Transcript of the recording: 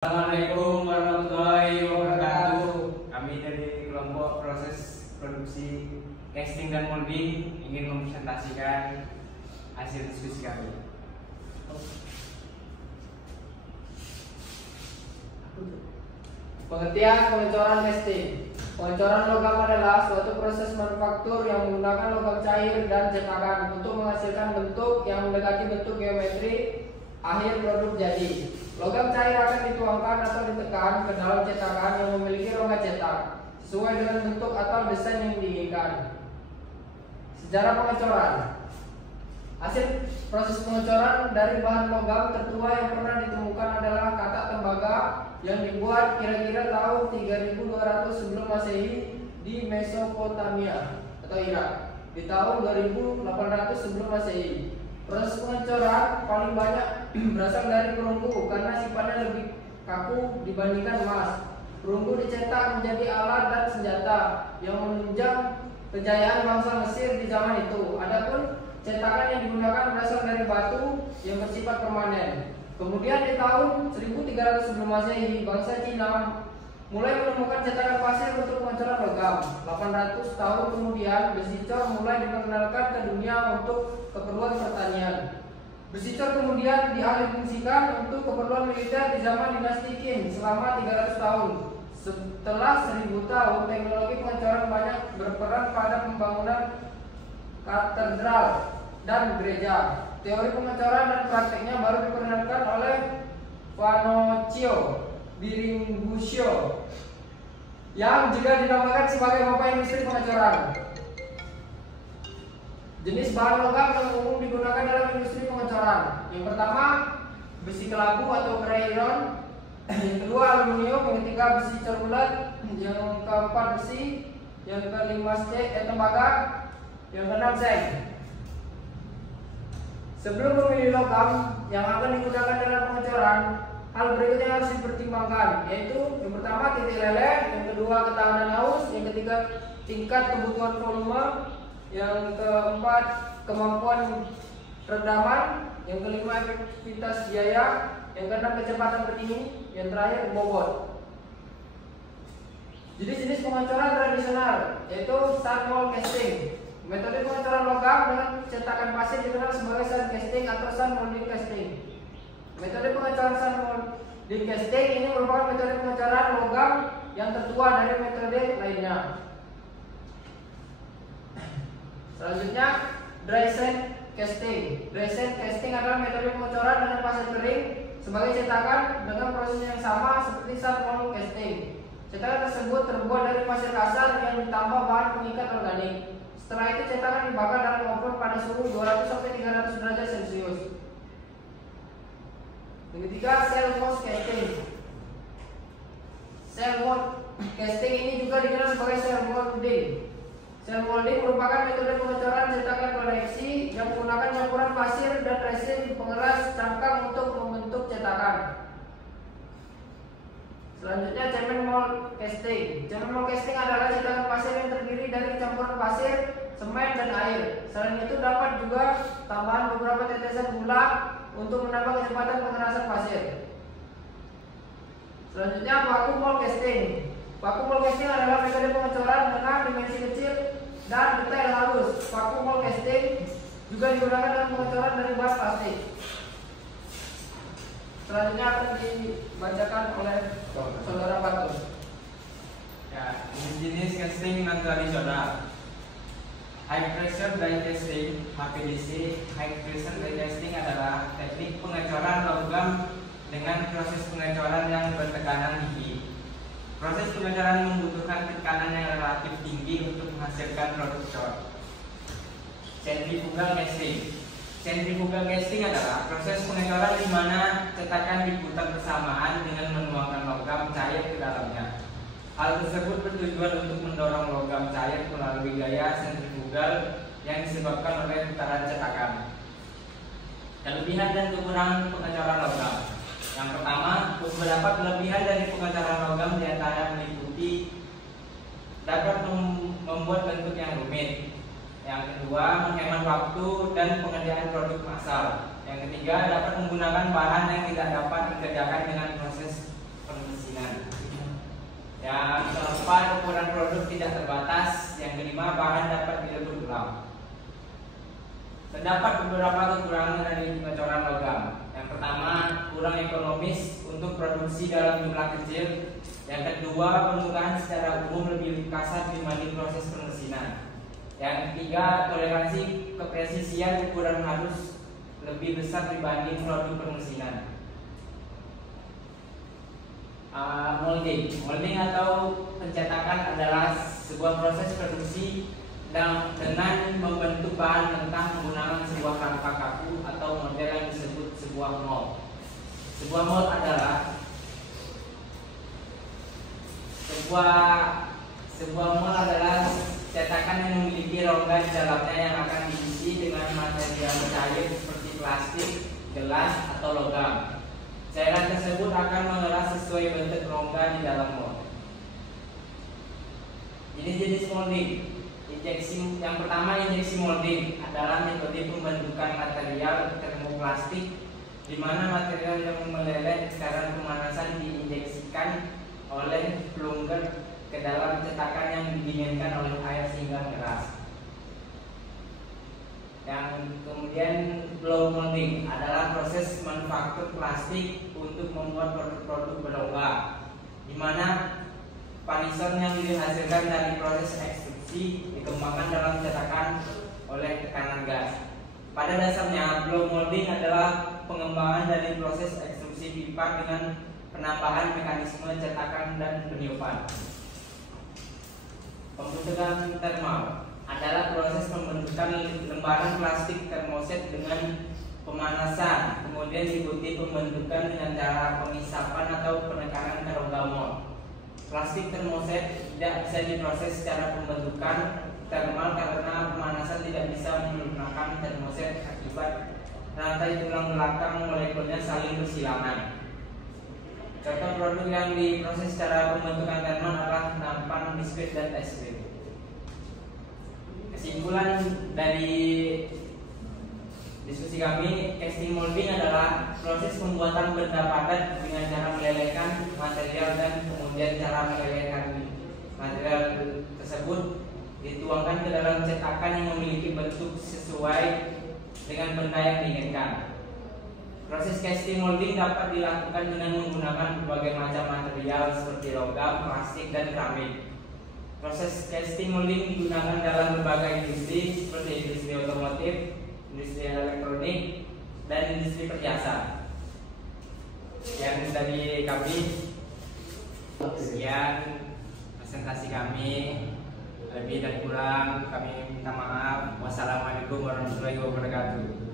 Assalamualaikum warahmatullahi wabarakatuh. Kami dari kelompok proses produksi casting dan molding ingin mempresentasikan hasil diskusi kami. Pengertian pengecoran casting. Pengecoran logam adalah suatu proses manufaktur yang menggunakan logam cair dan cetakan untuk menghasilkan bentuk yang mendekati bentuk geometri akhir produk jadi. Logam cair akan dituangkan atau ditekan ke dalam cetakan yang memiliki rongga cetak sesuai dengan bentuk atau desain yang diinginkan. Sejarah pengecoran. Hasil proses pengecoran dari bahan logam tertua yang pernah ditemukan adalah katak tembaga yang dibuat kira-kira tahun 3200 sebelum Masehi di Mesopotamia atau Irak di tahun 2800 sebelum Masehi. Proses pengecoran paling banyak berasal dari perunggu karena sifatnya lebih kaku dibandingkan emas. Perunggu dicetak menjadi alat dan senjata yang menunjang kejayaan bangsa Mesir di zaman itu. Adapun cetakan yang digunakan berasal dari batu yang bersifat permanen. Kemudian di tahun 1300 sebelum Masehi, bangsa Cina mulai menemukan cetakan pasir untuk pengecoran logam. 800 tahun kemudian, besi cor mulai diperkenalkan ke dunia untuk keperluan pertanian. Besi cor kemudian dialihfungsikan untuk keperluan militer di zaman dinasti Qin selama 300 tahun. Setelah 1000 tahun, teknologi pengecoran banyak berperan pada pembangunan katedral dan gereja. Teori pengecoran dan prakteknya baru diperkenalkan oleh Vanocchio Biringuccio yang juga dinamakan sebagai bapak industri pengecoran. Jenis bahan logam yang umum digunakan dalam industri pengecoran. Yang pertama, besi kelabu atau iron. Yang kedua, aluminium. Yang ketiga, besi cor bulat. Yang keempat, besi. Yang kelima, tembaga. Yang keenam, seng. Sebelum memilih logam yang akan digunakan dalam pengecoran, hal berikut yang harus dipertimbangkan, yaitu yang pertama titik leleh, yang kedua ketahanan haus, yang ketiga tingkat kebutuhan volume, yang keempat kemampuan redaman, yang kelima efektivitas biaya, yang keenam kecepatan pendingin, yang terakhir bobot. Jenis-jenis pengecoran tradisional yaitu sand mold casting. Metode pengecoran logam dengan cetakan pasir dikenal sebagai sand casting atau sand molding casting. Metode pengecoran sand molding casting ini merupakan metode pengecoran logam yang tertua dari metode lainnya. Selanjutnya, dry sand casting. Dry sand casting adalah metode pengecoran dengan pasir kering sebagai cetakan dengan proses yang sama seperti sand mold casting. Cetakan tersebut terbuat dari pasir kasar yang ditambah bahan pengikat organik. Setelah itu cetakan dibakar dalam oven pada suhu 200 sampai 300 derajat Celcius. Yang ketiga, cell mold casting. Cell mold casting ini juga dikenal sebagai cell molding. Cell molding merupakan metode pengecoran cetakan koneksi yang menggunakan campuran pasir dan resin pengeras cangkang untuk membentuk cetakan. Selanjutnya, cement mold casting. Cement mold casting adalah cetakan pasir yang terdiri dari campuran pasir, semen, dan air. Selain itu dapat juga tambahan beberapa tetesan gula untuk menambah kecepatan pengerasan pasir. Selanjutnya, vacuum mold casting. Vacuum mold casting adalah metode pengecoran dengan dimensi kecil dan detail halus. Vacuum mold casting juga digunakan dalam pengecoran dari bahan plastik. Selanjutnya akan dibacakan oleh saudara Batul. Ya, jenis casting non tradisional. High pressure die casting (HPDC). High pressure die casting adalah teknik pengecoran logam dengan proses pengecoran yang bertekanan tinggi. Proses pengecoran membutuhkan tekanan yang relatif tinggi untuk menghasilkan produk cor. Centrifugal casting. Centrifugal casting adalah proses pengecoran di mana cetakan diputar bersamaan dengan menuangkan logam cair ke dalamnya. Hal tersebut bertujuan untuk mendorong logam cair melalui gaya sentrifugal yang disebabkan oleh putaran cetakan. Kelebihan dan kekurangan pengecoran logam. Yang pertama, beberapa kelebihan dari pengecoran logam diantara meliputi dapat membuat bentuk yang rumit. Yang kedua, menghemat waktu dan pengerjaan produk massal. Yang ketiga, dapat menggunakan bahan yang tidak dapat dikerjakan dengan proses tidak terbatas. Yang kelima, bahan dapat direbut ulang. Terdapat beberapa kekurangan dari pengecoran logam. Yang pertama, kurang ekonomis untuk produksi dalam jumlah kecil. Yang kedua, penggunaan secara umum lebih kasar dibanding proses pemesinan. Yang ketiga, toleransi kepresisian ukuran harus lebih besar dibanding produk pemesinan. Molding atau pencetakan adalah sebuah proses produksi dengan membentuk bahan mentah menggunakan sebuah rangka kaku atau model yang disebut sebuah mold. Sebuah mold adalah cetakan yang memiliki rongga di dalamnya yang akan diisi dengan material cair seperti plastik, gelas, atau logam. Cairan tersebut akan mengeras sesuai bentuk rongga di dalam mold. Jenis-jenis molding. Yang pertama, injeksi molding adalah metode pembentukan material termoplastik di mana material yang meleleh sekarang pemanasan diinjeksikan oleh plunger ke dalam cetakan yang didinginkan oleh air sehingga mengeras. Yang kemudian blow molding adalah proses manufaktur plastik untuk membuat produk-produk berlongga, di mana panison yang dihasilkan dari proses ekstruksi dikembangkan dalam cetakan oleh tekanan gas. Pada dasarnya, blow molding adalah pengembangan dari proses ekstruksi pipa dengan penambahan mekanisme cetakan dan peniupan. Pembentukan termal adalah proses pembentukan lembaran plastik termoset dengan pemanasan, kemudian diikuti pembentukan dengan cara pengisapan atau penekanan ke rongga mold. Plastik termoset tidak bisa diproses secara pembentukan termal karena pemanasan tidak bisa melunakan termoset akibat rantai tulang belakang molekulnya saling bersilangan. Contoh produk yang diproses secara pembentukan termal adalah nampan, biskuit, dan es krim. Kesimpulan dari diskusi kami, casting molding adalah proses pembuatan benda padat dengan cara melelehkan material dan kemudian cara melelehkan material tersebut dituangkan ke dalam cetakan yang memiliki bentuk sesuai dengan benda yang diinginkan. Proses casting molding dapat dilakukan dengan menggunakan berbagai macam material seperti logam, plastik, dan keramik. Proses casting molding digunakan dalam berbagai industri seperti industri otomotif, industri elektronik, dan industri perhiasan. Sekian dari kami. Sekian presentasi kami. Lebih dan kurang kami minta maaf. Wassalamualaikum warahmatullahi wabarakatuh.